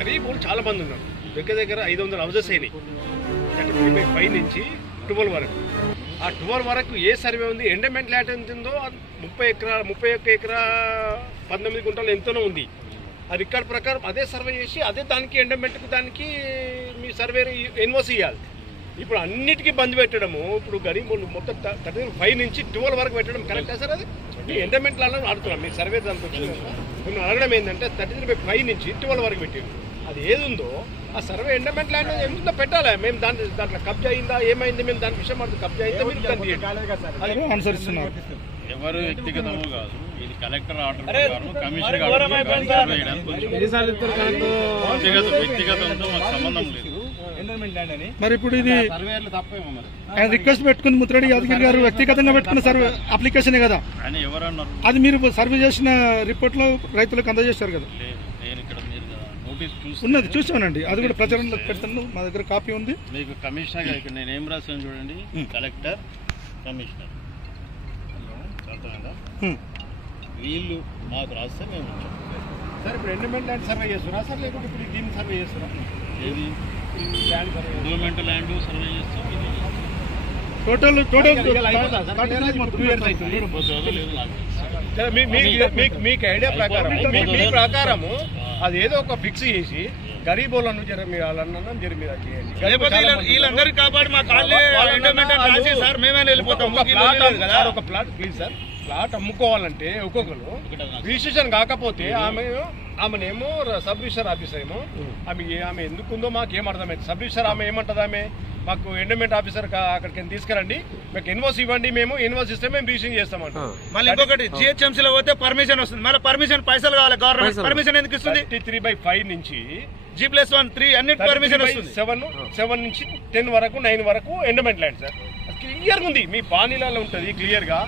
గరీబ్ చాలా మంది ఉన్నారు. దగ్గర దగ్గర ఐదు వందల హౌసెస్ అయినాయి. థర్టీ త్రీ పై నుంచి ట్వెల్వ్ వరకు. ఆ ట్వెల్వ్ వరకు ఏ సర్వే ఉంది? ఎండమెంట్ ల్యాట్ ఎంత ఉందో ముప్పై ఎకరా ముప్పై ఒక్క ఎకరా పంతొమ్మిది గుంటలు ఎంతనో ఉంది. ఆ రికార్డ్ ప్రకారం అదే సర్వే చేసి అదే దానికి ఎండమెంట్కి దానికి మీ సర్వే ఎన్ఓసి ఇవ్వాలి ఇప్పుడు అన్నిటికీ బంద్ పెట్టడము ఇప్పుడు గరీబ్ మొత్తం థర్టీ ఫైవ్ నుంచి ట్వెల్వ్ వరకు పెట్టడం కరెక్టా సార్ అది? మీ ఎండమెంట్లలో ఆడుతున్నాం. మీ సర్వే దానికి వచ్చింది మేము అడగడం ఏంటంటే థర్టీ త్రీ ఫైవ్ నుంచి ట్వెల్వ్ వరకు పెట్టాడు అది ఏది ఉందో ఆ సర్వే ఎండమెంట్ ల్యాండ్ ఎందులో పెట్టాలి? మేము దాని దాంట్లో కబ్జా అయిందా? ఏమైంది? మేము దాని విషయం మాకు కబ్జా అయిందా మీరు దాన్ని అనుసరిస్తున్నారు? ఎవరు వ్యక్తిగతము కాదు. ఇది కలెక్టర్ ఆర్డర్ కమిషనర్. వ్యక్తిగత వ్యక్తిగతంతో మాకు సంబంధం లేదు. మరి ఇప్పుడు ఇది ఆయన రిక్వెస్ట్ పెట్టుకుని ముత్తిరెడ్డి యాదగిరి గారు వ్యక్తిగతంగా పెట్టుకున్న సర్వే అప్లికేషనే కదా. అది మీరు సర్వే చేసిన రిపోర్ట్లో రైతులకు అందజేశారు కదా లేదు నేను ఇక్కడ మీరు నోటీస్ చూసి ఉన్నది చూసానండి అది కూడా ప్రచారంలో పెడతాను మా దగ్గర కాపీ ఉంది. మీకు కమిషనర్ గారు ఇక్కడ నేను ఏం రాశాను చూడండి. Collector commissioner. వీళ్ళు మాకు రాస్తే మేము వచ్చాం. సార్ ఇప్పుడు ఎండమెంట్ ల్యాండ్ సర్వే చేస్తున్నా సార్ లేకుంటే ఇప్పుడు దీన్ని సర్వే చేస్తున్నా ఏది? Land survey government land survey చేస్తాం టోటల్ టోటల్ మీకు ఐడియా ప్రకారం మీ మీ ప్రకారము అది ఏదో ఒక ఫిక్స్ చేసి గరీబోళ్ళను జర మీరు వాళ్ళన్న జర మీరు చేయండి. కాపాడి మా కాళ్ళే సార్ మేమే వెళ్ళిపోతాం ఒక ప్లాట్ లేదు కదా సార్, ఒక ప్లాట్ ప్లీజ్ సార్ ప్లాట్ అమ్ముకోవాలంటే ఒక్కొక్కరు రిజిస్ట్రేషన్ కాకపోతే ఆమె ఆమెనేమో సబ్ రిజిస్టర్ ఆఫీసర్ ఏమో ఆమె ఏ- ఆమె ఎందుకుందో మాకు ఏం అర్థమైంది? సబ్ రిజిస్టర్ ఆమె ఏమంటది ఆమె? మాకు ఎండోమెంట్ ఆఫీసర్ అక్కడికి తీసుకురండి. మాకు ఇన్వాయిస్ ఇవ్వండి మేము. ఇన్వాయిస్ ఇస్తే మేము రిజిస్ట్రేషన్ చేస్తామంట మళ్ళీ ఇంకొకటి జిహెచ్ఎంసీ లో పోతే పర్మిషన్ వస్తుంది. మళ్ళీ పర్మిషన్ పైసలు కావాలి గవర్నమెంట్ పర్మిషన్ ఎందుకు ఇస్తుంది? త్రీ బై ఫైవ్ నుంచి జీ ప్లస్ వన్ త్రీ అన్నిటి పర్మిషన్ వస్తుంది. సెవెన్ సెవెన్ నుంచి టెన్ వరకు నైన్ వరకు ఎండమెంట్ ల్యాండ్ సార్ క్లియర్ ఉంది. మీ పానీలలో ఉంటుంది క్లియర్గా.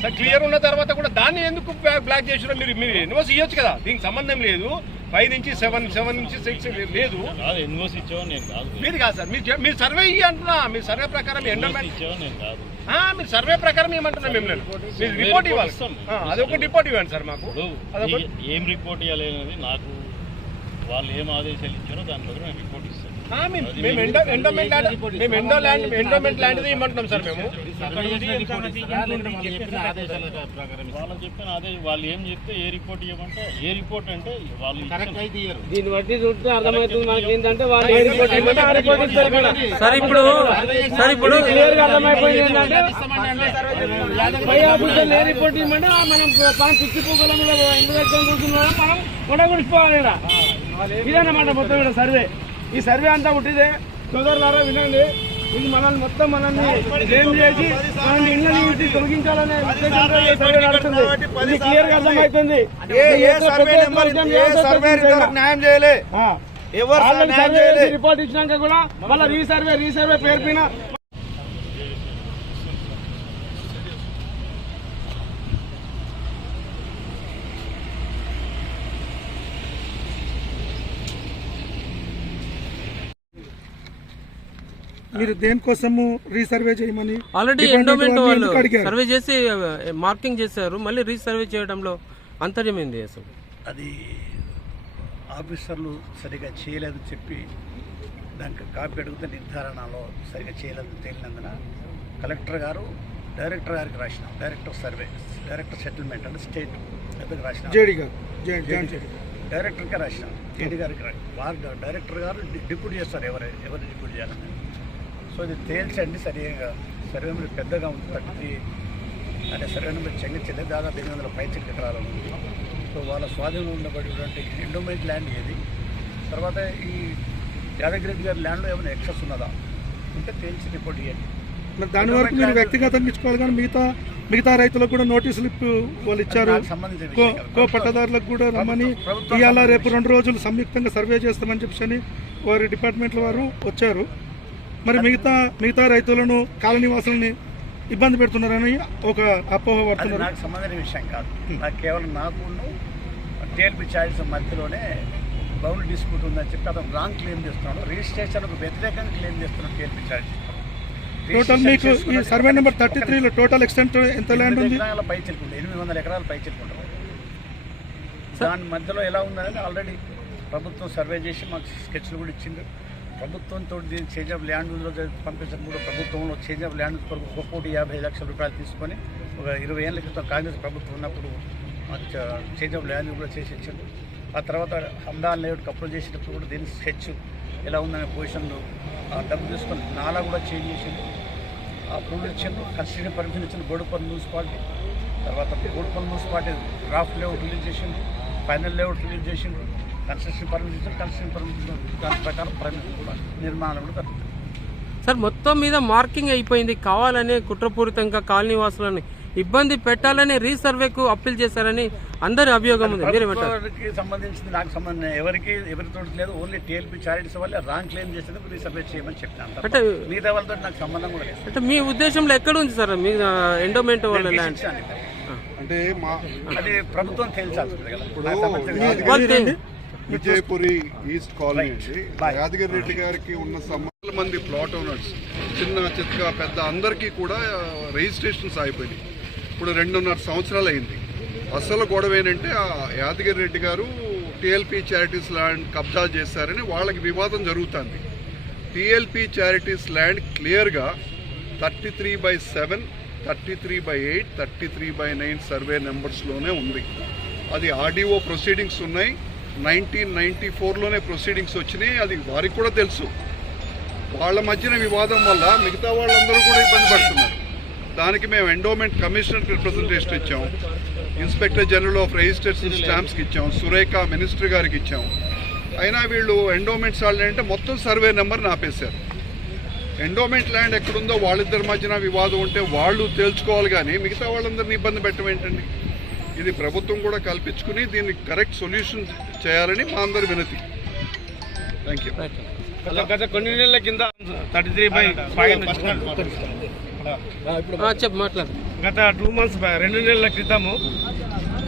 సార్ క్లియర్ ఉన్న తర్వాత కూడా దాన్ని ఎందుకు బ్లా- బ్లాక్ చేసినా మీరు మీరు ఎన్ఓసి ఇవ్వచ్చు కదా. దీనికి సంబంధం లేదు. ఫైవ్ నుంచి సెవెన్ సెవెన్ నుంచి సిక్స్ లేదు. ఎన్ఓసి ఇచ్చేవాడు నేను కాదు. మీరు కాదు సార్ మీరు సర్వే ఇయ్యి అంటున్నా మీరు సర్వే ప్రకారం ఎండమెంట్ మీరు సర్వే ప్రకారం ఏమంటున్నా మేము నేను మీరు రిపోర్ట్ ఇవ్వాలి. ఆ, అదొక రిపోర్ట్ ఇవ్వండి సార్ మాకు. ఏం రిపోర్ట్ ఇవ్వాలి అనేది నాకు వాళ్ళు ఏం ఆదేశాలు ఇచ్చారో దాని ప్రకారం రిపోర్ట్ ఆ, మేము మేము ఎండో ఎండోమెంట్ ల్యాండ్ మేము ఎండో ల్యాండ్ ఎండోమెంట్ ల్యాండ్ ఇవ్వమంటున్నాం సార్ మేము. వాళ్ళని చెప్పిన అదే వాళ్ళు ఏం చెప్తే ఏ రిపోర్ట్ ఇవ్వమంటే ఏ రిపోర్ట్ అంటే వాళ్ళు దీన్ని బట్టి చూస్తే అర్థమవుతుంది మనకి ఏంటంటే వాళ్ళు ఏ రిపోర్ట్ ఇవ్వమంటే ఆ రిపోర్ట్ ఇస్తారు ఇక్కడ. సార్ ఇప్పుడు సార్ ఇప్పుడు క్లియర్గా అర్థమైపోయింది ఏంటంటే పై ఆఫీసర్ ఏ రిపోర్ట్ ఇవ్వమంటే మనం మనం పిచ్చి కూర్చున్నాం మనం ఇదన్నమాట మొత్తం సర్వే. ఈ సర్వే అంతా పుట్టిదే సోదరులారా వినండి. ఇది మనల్ని మొత్తం మనల్ని ఏం చేసి మనల్ని ఇళ్ళ నుంచి తొలగించాలనే సర్వే నడుస్తుంది. ఇది క్లియర్గా అర్థమవుతుంది న్యాయం చేయలే. రిపోర్ట్ ఇచ్చినాక కూడా మళ్ళీ రీసర్వే రీసర్వే పేరు పైన మీరు దేనికోసము రీసర్వే చేయమని ఆల్రెడీ ఎండోమెంట్ వాళ్ళు? సర్వే చేసి మార్కింగ్ చేశారు. మళ్ళీ రీసర్వే చేయడంలో అంతర్యం ఏంది అసలు? అది ఆఫీసర్లు సరిగా చేయలేదని చెప్పి దానికి కాపీ అడిగితే నిర్ధారణలో సరిగా చేయలేదని తేలినందున కలెక్టర్ గారు డైరెక్టర్ గారికి రాసిన. డైరెక్టర్ సర్వే డైరెక్టర్ సెటిల్మెంట్ అంటే స్టేట్ పెద్దగా రాసిన. జేడి గారు. డైరెక్టర్కే రాసిన. జేడీ గారికి రా- వారు డైరెక్టర్ గారు డిప్యూట్ చేస్తారు ఎవరు ఎవరు డిప్యూట్ చేయాలని. సో ఇది తేల్చండి సరిగా. సర్వే నెంబర్ పెద్దగా ఉంది. థర్టీ అంటే సర్వే నెంబర్ చెంగించలే దాదాపు ఎనిమిది వందల పైచలు ఎకరాలు ఉంది. సో వాళ్ళ స్వాధీనంలో ఉండబడినటువంటి ఎండోమెంట్ ల్యాండ్ ఏది? తర్వాత ఈ యాదగిరి గారి ల్యాండ్లో ఏమైనా ఎక్సెస్ ఉన్నదా? ఉంటే తేల్చి రిపోర్ట్ ఇవ్వండి. మరి దాని వరకు మీరు వ్యక్తిగతంగా ఇచ్చుకోవాలి కానీ మిగతా మిగతా రైతులకు కూడా నోటీసులు వాళ్ళు ఇచ్చారు. కో పట్టదారులకు కూడా రమ్మని. ఇవాళ రేపు రెండు రోజులు సంయుక్తంగా సర్వే చేస్తామని చెప్పని వారి డిపార్ట్మెంట్ల వారు వచ్చారు. మరి మిగతా మిగతా రైతులను కాలనీ వాసులని ఇబ్బంది పెడుతున్నారని ఒక అపోహ పడుతున్నారు. నాకు సంబంధించిన విషయం కాదు. నాకు కేవలం నాకును టీఎల్పీ ఛార్జెస్ మధ్యలోనే బౌండ్ డిస్ప్యూట్ ఉందని చెప్పి అతను రాంగ్ క్లెయిమ్ చేస్తున్నాడు. రిజిస్ట్రేషన్కు వ్యతిరేకంగా క్లెయిమ్ చేస్తున్నాడు టీఎల్పీ ఛార్జ్ టోటల్ మీకు ఈ సర్వే నెంబర్ థర్టీ త్రీలో టోటల్ ఎక్స్టెంట్ ఎంత ల్యాండ్ ఉంది? ఎకరాల పై చెల్లుకుంటుంది ఎనిమిది వందల ఎకరాల పై చెల్లుకుంటారు దాని మధ్యలో ఎలా ఉందనేది ఆల్రెడీ ప్రభుత్వం సర్వే చేసి మాకు స్కెచ్లు కూడా ఇచ్చింది. ప్రభుత్వంతో దీన్ని చేంజ్ ఆఫ్ ల్యాండ్లో పంపించడం కూడా ప్రభుత్వంలో చేంజ్ ఆఫ్ ల్యాండ్ కొరకు ఒక కోటి యాభై లక్షల రూపాయలు తీసుకొని ఒక ఇరవై ఏళ్ళ క్రితం కాంగ్రెస్ ప్రభుత్వం ఉన్నప్పుడు చేంజ్ ఆఫ్ ల్యాండ్ కూడా చేసి ఇచ్చింది ఆ తర్వాత హందాన్ లేఅవుట్ అప్రూవ్ చేసినప్పుడు కూడా దీని స్కెచ్ ఎలా ఉందనే పొజిషన్లో ఆ డబ్బు తీసుకొని నాలా కూడా చేంజ్ చేసింది ఆ పూలు ఇచ్చిండ్రు కన్స్ట్రక్షన్ పర్మిషన్ ఇచ్చిన గోడుపల్లి మున్సిపాలిటీ. తర్వాత Godupalli municipality draft layout release చేసిండ్రు ఫైనల్ లేఅవుట్ రిలీజ్ చేసిండ్రు కన్స్ట్రక్షన్ పర్మిషన్ కన్స్ట్రక్షన్ పర్మిషన్ దాని ప్రకారం పర్మిషన్ కూడా నిర్మాణం కూడా జరుగుతుంది సార్ మొత్తం మీద మార్కింగ్ అయిపోయింది. కావాలనే కుట్రపూరితంగా కాలనీ వాసులను ఇబ్బంది పెట్టాలని రీసర్వేకు అప్పీల్ చేశారని అందరి అభియోగం ఉంది. ప్రభుత్వానికి సంబంధించింది నాకు సంబంధం ఎవరికి ఎవరితో లేదు. ఓన్లీ టీఎల్పీ చారిటీస్ వల్ల రాంగ్ క్లెయిమ్ చేసేందుకు రీసర్వే చేయమని చెప్పినాను అంటే మిగతా వాళ్ళతో నాకు సంబంధం కూడా లేదు. అంటే మీ ఉద్దేశంలో ఎక్కడ ఉంది సార్? మీ ఎండోమెంట్ వాళ్ళ ల్యాండ్ ఇచ్చాను. అంటే మా అది ప్రభుత్వం కదా. విజయపురి ఈస్ట్ కాలనీ అండి. యాదగిరి రెడ్డి గారికి ఉన్న సంబంధాల మంది ప్లాట్ ఓనర్స్ చిన్న చిత్క పెద్ద అందరికీ కూడా రిజిస్ట్రేషన్స్ అయిపోయినాయి ఇప్పుడు రెండున్నర సంవత్సరాలు అయింది. అసలు గొడవ ఏంటంటే ఆ యాదగిరి రెడ్డి గారు టిఎల్పి చారిటీస్ ల్యాండ్ కబ్జా చేశారని వాళ్ళకి వివాదం జరుగుతుంది. టిఎల్పి చారిటీస్ ల్యాండ్ క్లియర్గా thirty three by seven thirty three by eight thirty three by nine survey నెంబర్స్లోనే ఉంది. అది ఆర్డీఓ ప్రొసీడింగ్స్ ఉన్నాయి. నైన్టీన్ నైన్టీ ఫోర్లోనే ప్రొసీడింగ్స్ వచ్చినాయి. అది వారికి కూడా తెలుసు. వాళ్ళ మధ్యన వివాదం వల్ల మిగతా వాళ్ళందరూ కూడా ఇబ్బంది పడుతున్నారు. దానికి మేము ఎండోమెంట్ కమిషనర్ రిప్రజెంటేషన్ ఇచ్చాం. ఇన్స్పెక్టర్ జనరల్ ఆఫ్ రిజిస్ట్రేషన్ స్టాంప్స్కి ఇచ్చాం. సురేఖ మినిస్టర్ గారికి ఇచ్చాం. అయినా వీళ్ళు ఎండోమెంట్స్ వాళ్ళు అంటే మొత్తం సర్వే నెంబర్ ఆపేశారు. ఎండోమెంట్ ల్యాండ్ ఎక్కడుందో వాళ్ళిద్దరి మధ్యన వివాదం ఉంటే వాళ్ళు తేల్చుకోవాలి కానీ మిగతా వాళ్ళందరినీ ఇబ్బంది పెట్టడం ఏంటండి? ఇది ప్రభుత్వం కూడా కల్పించుకుని దీన్ని కరెక్ట్ సొల్యూషన్ చేయాలని మా అందరి వినతి. థ్యాంక్ యూ గత గత కొన్ని నెలల కింద థర్టీ త్రీ బై ఫైవ్ చెప్పు మాట్లాడు. గత టూ మంత్స్ రెండు నెలల క్రితము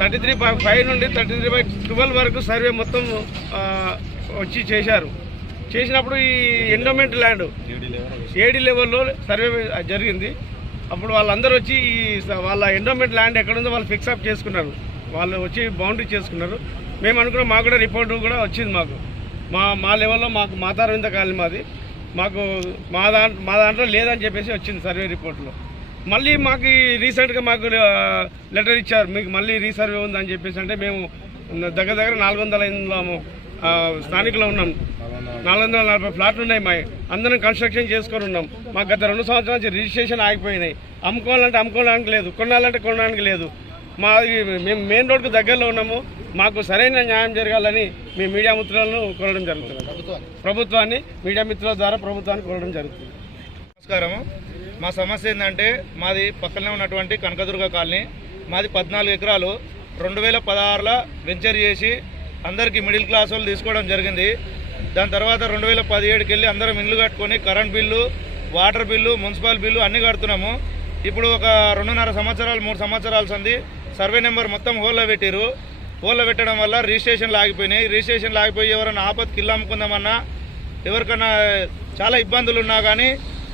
థర్టీ త్రీ బై ఫైవ్ నుండి థర్టీ త్రీ బై ట్వెల్వ్ వరకు సర్వే మొత్తం వచ్చి చేశారు. చేసినప్పుడు ఈ ఎండోమెంట్ ల్యాండ్ ఏడి లెవెల్లో సర్వే జరిగింది. అప్పుడు వాళ్ళందరూ వచ్చి ఈ స- వాళ్ళ ఎండోమెంట్ ల్యాండ్ ఎక్కడుందో వాళ్ళు ఫిక్స్ అప్ చేసుకున్నారు. వాళ్ళు వచ్చి బౌండరీ చేసుకున్నారు. మేము అనుకున్నాం మాకు కూడా రిపోర్ట్ కూడా వచ్చింది మాకు. మా మా లెవెల్లో మాకు మాతారవింద కాలనీ మాది. మాకు మా దాంట్లో మా దాంట్లో లేదని చెప్పేసి వచ్చింది సర్వే రిపోర్ట్లో మళ్ళీ మాకు రీసెంట్గా మాకు లెటర్ ఇచ్చారు. మీకు మళ్ళీ రీసర్వే ఉందని చెప్పేసి అంటే మేము దగ్గర దగ్గర నాలుగు వందల ఎనిమిదిలో స్థానికులో ఉన్నాం. నాలుగు వందల నలభై ఫ్లాట్లు ఉన్నాయి మా అందరం కన్స్ట్రక్షన్ చేసుకొని ఉన్నాం. మాకు గత రెండు సంవత్సరాల నుంచి రిజిస్ట్రేషన్ ఆగిపోయినాయి. అమ్ముకోవాలంటే అమ్ముకోవడానికి లేదు కొనాలంటే కొనడానికి లేదు. మా మేము మెయిన్ రోడ్కు దగ్గరలో ఉన్నాము. మాకు సరైన న్యాయం జరగాలని మీ మీడియా మిత్రులను కోరడం జరుగుతుంది. ప్రభుత్వాన్ని మీడియా మిత్రుల ద్వారా ప్రభుత్వాన్ని కోరడం జరుగుతుంది. నమస్కారము. మా సమస్య ఏంటంటే మాది పక్కనే ఉన్నటువంటి కనకదుర్గ కాలనీ. మాది పద్నాలుగు ఎకరాలు. రెండు వేల పదహారులో వెంచర్ చేసి అందరికీ మిడిల్ క్లాస్ వాళ్ళు తీసుకోవడం జరిగింది. దాని తర్వాత రెండు వేల పదిహేడుకి వెళ్ళి అందరం ఇల్లు కట్టుకొని current bill water bill municipal bill అన్నీ కడుతున్నాము. ఇప్పుడు ఒక రెండున్నర సంవత్సరాలు మూడు సంవత్సరాలు సంది సర్వే నెంబర్ మొత్తం హోల్లో పెట్టారు హోల్లో పెట్టడం వల్ల రిజిస్ట్రేషన్లు ఆగిపోయినాయి. రిజిస్ట్రేషన్లు ఆగిపోయి ఎవరైనా ఆపత్కి ఇల్లు అమ్ముకుందామన్నా ఎవరికన్నా చాలా ఇబ్బందులు ఉన్నా కానీ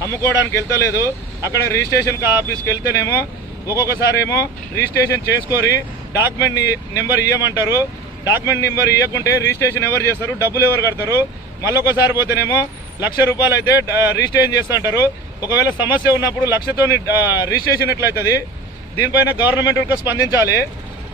అమ్ముకోవడానికి వెళ్తలేదు. అక్కడ రిజిస్ట్రేషన్ ఆఫీస్కి వెళ్తేనేమో ఒక్కొక్కసారి ఏమో రిజిస్ట్రేషన్ చేసుకోరి డాక్యుమెంట్ నెంబర్ ఇవ్వమంటారు డాక్యుమెంట్ నెంబర్ ఇవ్వకుంటే రిజిస్ట్రేషన్ ఎవరు చేస్తారు? డబ్బులు ఎవరు కడతారు? మళ్ళీ ఒకసారి పోతేనేమో లక్ష రూపాయలు అయితే రిజిస్ట్రేషన్ చేస్తుంటారు ఒకవేళ సమస్య ఉన్నప్పుడు లక్షతో రిజిస్ట్రేషన్ ఎట్లయితుంది? దీనిపైన గవర్నమెంట్ ఒక స్పందించాలి.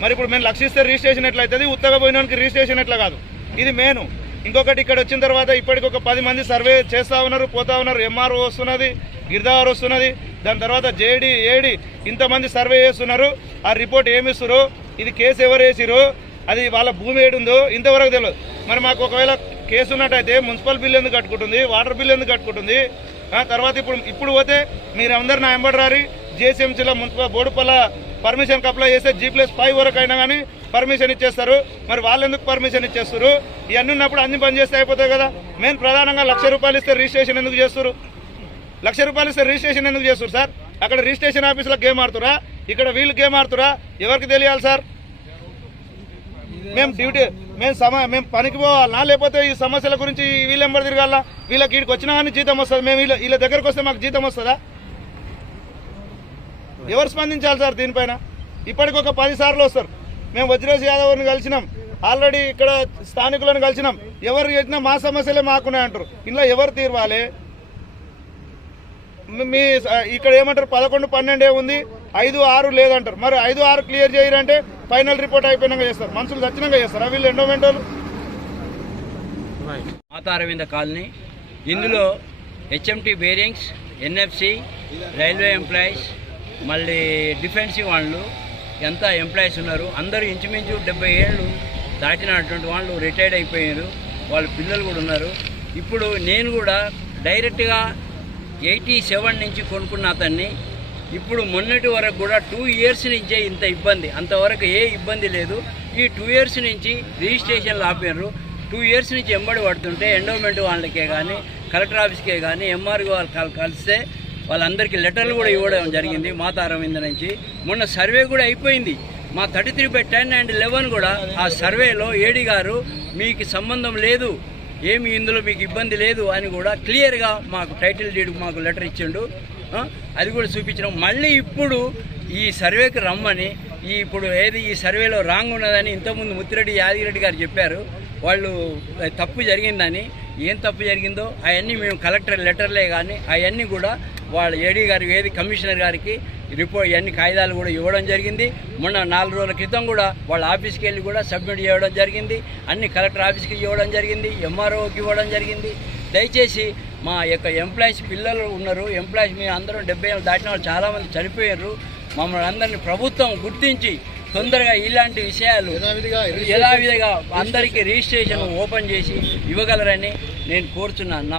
మరి ఇప్పుడు మేము లక్షిస్తే రిజిస్ట్రేషన్ ఎట్లయితుంది? ఉత్తగా పోయినానికి రిజిస్ట్రేషన్ ఎట్లా కాదు? ఇది మెయిన్. ఇంకొకటి ఇక్కడ వచ్చిన తర్వాత ఇప్పటికి ఒక పది మంది సర్వే చేస్తూ ఉన్నారు పోతా ఉన్నారు. ఎంఆర్ఓ వస్తున్నది గిరిదావర్ వస్తున్నది. దాని తర్వాత జేడీ ఏడీ ఇంతమంది సర్వే చేస్తున్నారు. ఆ రిపోర్ట్ ఏమి ఇది కేసు ఎవరు వేసిరు? అది వాళ్ళ భూమి ఏడుందో ఇంతవరకు తెలియదు మరి మాకు ఒకవేళ కేసు ఉన్నట్టయితే మున్సిపల్ బిల్ ఎందుకు కట్టుకుంటుంది వాటర్ బిల్ ఎందుకు కట్టుకుంటుంది? ఆ తర్వాత ఇప్పుడు ఇప్పుడు పోతే మీరు అందరు నా ఎంబడి రారి జిఎస్ఎంసీలో మున్సిపల్ బోడుపల్ల పర్మిషన్కి అప్లై చేస్తే జీ ప్లస్ ఫైవ్ వరకు అయినా కానీ పర్మిషన్ ఇచ్చేస్తారు. మరి వాళ్ళు ఎందుకు పర్మిషన్ ఇచ్చేస్తారు? ఇవన్నీ ఉన్నప్పుడు అన్ని పని చేస్తే అయిపోతాయి కదా. మేము ప్రధానంగా లక్ష రూపాయలు ఇస్తే రిజిస్ట్రేషన్ ఎందుకు చేస్తారు? లక్ష రూపాయలు ఇస్తే రిజిస్ట్రేషన్ ఎందుకు చేస్తారు సార్? అక్కడ రిజిస్ట్రేషన్ ఆఫీస్లో గేమ్ ఆడుతురా? ఇక్కడ వీళ్ళు గేమ్ ఆడుతురా? ఎవరికి తెలియాలి సార్? మేము డ్యూటీ మేము సమ మేము పనికి పోవాలా? లేకపోతే ఈ సమస్యల గురించి వీళ్ళు ఎంబడి తిరగాలా? వీళ్ళకి ఇక్కడికి వచ్చినా కానీ జీతం వస్తుంది? మేము వీళ్ళ వీళ్ళ దగ్గరకు వస్తే మాకు జీతం వస్తుందా? ఎవరు స్పందించాలి సార్ దీనిపైన? ఇప్పటికి ఒక పది సార్లు వస్తారు. మేము వజ్రేష్ యాదవ్ని కలిసినాం. ఆల్రెడీ ఇక్కడ స్థానికులను కలిసినాం. ఎవరు చేసినా మా సమస్యలే మాకున్నాయి అంటారు ఇంట్లో ఎవరు తీర్వాలి మీ- మీ ఇక్కడ ఏమంటారు? పదకొండు పన్నెండే ఉంది. ఐదు ఆరు లేదంటారు. మరి ఐదు ఆరు క్లియర్ చేయరంటే ఫైనల్ రిపోర్ట్ అయిపోయినాక చేస్తారు. మనుషులు చచ్చినాక చేస్తారా. వీళ్ళు ఎండోమెంట్ వాళ్ళు మాతా అరవింద కాలనీ. ఇందులో HMT bearings NFC railway employees మళ్ళీ డిఫెన్సివ్ వాళ్ళు ఎంత ఎంప్లాయీస్ ఉన్నారు. అందరూ ఇంచుమించు డెబ్బై ఏళ్ళు దాటినటువంటి వాళ్ళు రిటైర్డ్ అయిపోయారు. వాళ్ళ పిల్లలు కూడా ఉన్నారు. ఇప్పుడు నేను కూడా డైరెక్ట్గా ఎయిటీ సెవెన్ నుంచి కొనుక్కున్న అతన్ని ఇప్పుడు మొన్నటి వరకు కూడా టూ ఇయర్స్ నుంచే ఇంత ఇబ్బంది. అంతవరకు ఏ ఇబ్బంది లేదు. ఈ టూ ఇయర్స్ నుంచి రిజిస్ట్రేషన్లు ఆపారు టూ ఇయర్స్ నుంచి ఎంబడి పడుతుంటే ఎండోమెంట్ వాళ్ళకే కానీ కలెక్టర్ ఆఫీస్కే కానీ ఎంఆర్ఓ వాళ్ళు కలిస్తే వాళ్ళందరికీ లెటర్లు కూడా ఇవ్వడం జరిగింది మాతారవింద నుంచి. మొన్న సర్వే కూడా అయిపోయింది. మా thirty three by ten and eleven కూడా ఆ సర్వేలో ఏడి గారు మీకు సంబంధం లేదు. ఏమి ఇందులో మీకు ఇబ్బంది లేదు అని కూడా క్లియర్గా మాకు టైటిల్ డీడ్ మాకు లెటర్ ఇచ్చిండు. అది కూడా చూపించడం. మళ్ళీ ఇప్పుడు ఈ సర్వేకి రమ్మని ఈ ఇప్పుడు ఏది ఈ సర్వేలో రాంగ్ ఉన్నదని ఇంతకుముందు ముత్తిరెడ్డి యాదగిరెడ్డి గారు చెప్పారు. వాళ్ళు తప్పు జరిగిందని. ఏం తప్పు జరిగిందో అవన్నీ మేము కలెక్టర్ లెటర్లే కానీ అవన్నీ కూడా వాళ్ళ ఏడీ గారు ఏది కమిషనర్ గారికి రిపోర్ట్ ఇవన్నీ కాగితాలు కూడా ఇవ్వడం జరిగింది. మొన్న నాలుగు రోజుల క్రితం కూడా వాళ్ళ ఆఫీస్కి వెళ్ళి కూడా సబ్మిట్ చేయడం జరిగింది. అన్ని కలెక్టర్ ఆఫీస్కి ఇవ్వడం జరిగింది. ఎంఆర్ఓకి ఇవ్వడం జరిగింది. దయచేసి మా యొక్క ఎంప్లాయీస్ పిల్లలు ఉన్నారు. ఎంప్లాయీస్ మేము అందరం డెబ్బై ఏళ్ళు దాటిన వాళ్ళు చాలామంది చనిపోయారు. మమ్మల్ని అందరినీ ప్రభుత్వం గుర్తించి తొందరగా ఇలాంటి విషయాలు యథావిధిగా అందరికీ రిజిస్ట్రేషన్ ఓపెన్ చేసి ఇవ్వగలరని నేను కోరుచున్నాను. నా